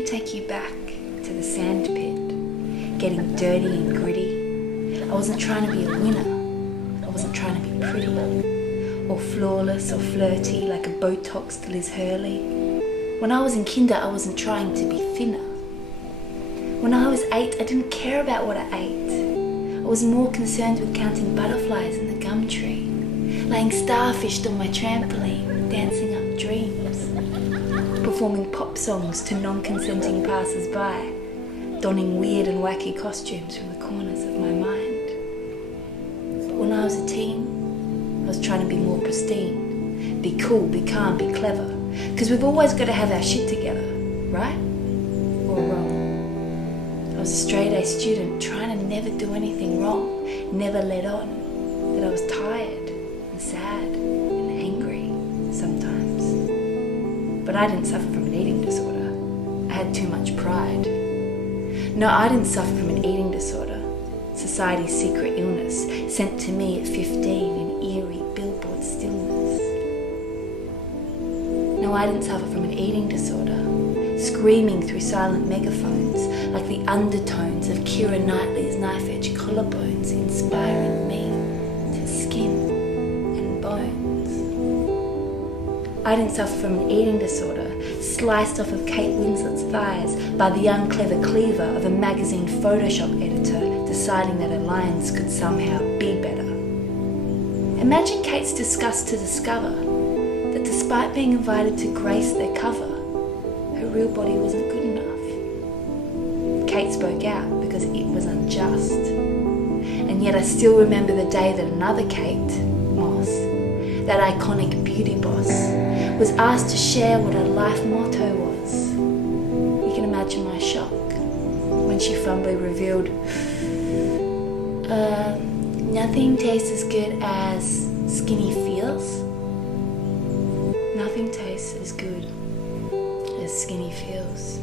me take you back to the sand pit, getting dirty and gritty. I wasn't trying to be a winner. I wasn't trying to be pretty, or flawless or flirty like a Botoxed Liz Hurley. When I was in kinder, I wasn't trying to be thinner. When I was 8, I didn't care about what I ate. I was more concerned with counting butterflies in the gum tree, laying starfish on my trampoline, dancing up dreams, performing pop songs to non-consenting passers-by, donning weird and wacky costumes from the corners of my mind. But when I was a teen, I was trying to be more pristine, be cool, be calm, be clever, because we've always got to have our shit together, right? Or wrong? I was a straight-A student trying to never do anything wrong, never let on, that I was tired and sad and angry sometimes. But I didn't suffer from an eating disorder. I had too much pride. No, I didn't suffer from an eating disorder, society's secret illness sent to me at 15 in eerie billboard stillness. No, I didn't suffer from an eating disorder, screaming through silent megaphones like the undertones of Keira Knightley's knife-edge collarbones inspiring me to skin and bones. I didn't suffer from an eating disorder sliced off of Kate Winslet's thighs by the unclever cleaver of a magazine Photoshop editor deciding that her lines could somehow be better. Imagine Kate's disgust to discover that despite being invited to grace their cover, her real body wasn't good enough. Kate spoke out because it was unjust. And yet I still remember the day that another Kate Moss, that iconic beauty boss, was asked to share what her life motto was. You can imagine my shock when she fumbly revealed, nothing tastes as good as skinny feels. Nothing tastes as good as skinny feels.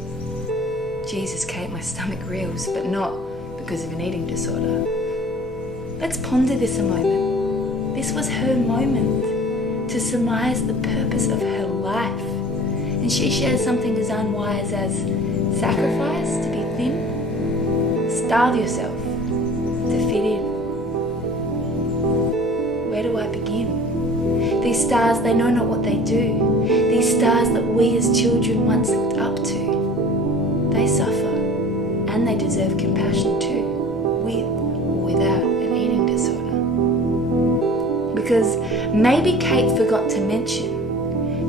Jesus, Kate, my stomach reels, but not because of an eating disorder. Let's ponder this a moment. This was her moment to surmise the purpose of her life. And she shares something as unwise as sacrifice to be thin, starve yourself to fit in. Where do I begin? These stars, they know not what they do. These stars that we as children once looked up to. They suffer, and they deserve compassion too, with or without an eating disorder. Because maybe Kate forgot to mention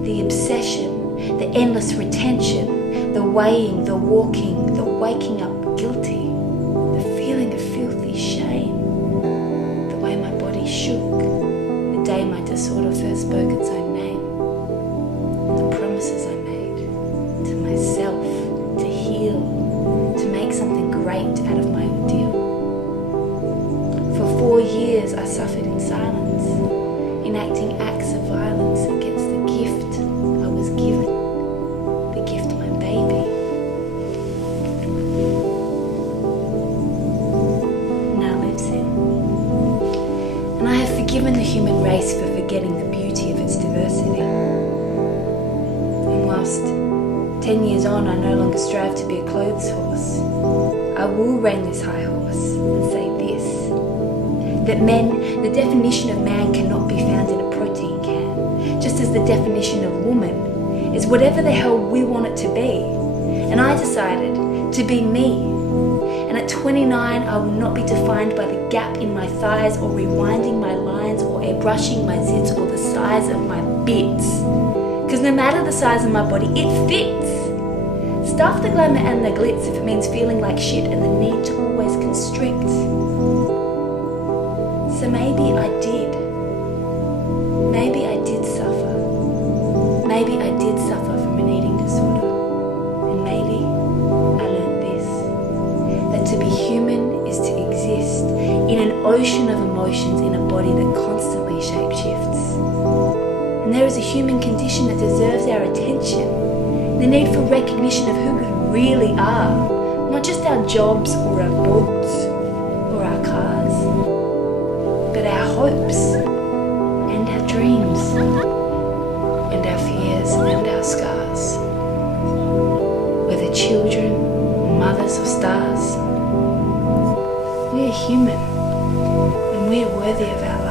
the obsession, the endless retention, the weighing, the walking, the waking up guilty, the feeling of filthy shame, the way my body shook the day my disorder first spoke its own name, the promises I made to myself to heal, to make something great out of my ordeal. For 4 years I suffered in silence, enacting acts of violence against the gift I was given, the gift my baby now lives in. And I have forgiven the human race for forgetting the beauty of its diversity. And whilst 10 years on I no longer strive to be a clothes horse, I will rein this high horse and say this, that men, the definition of man cannot be found in a protein can, just as the definition of woman is whatever the hell we want it to be. And I decided to be me. And at 29, I will not be defined by the gap in my thighs or rewinding my lines or airbrushing my zits or the size of my bits. Because no matter the size of my body, it fits. Stuff the glamour and the glitz if it means feeling like shit and the need to always constrict. So maybe I did. Maybe I did suffer. Maybe I did suffer from an eating disorder. And maybe I learned this, that to be human is to exist in an ocean of emotions in a body that constantly shapeshifts. And there is a human condition that deserves our attention, the need for recognition of who we really are, not just our jobs or our books or our cars, but our hopes and our dreams and our fears and our scars. We're the children, or mothers, or stars. We are human, and we are worthy of our lives.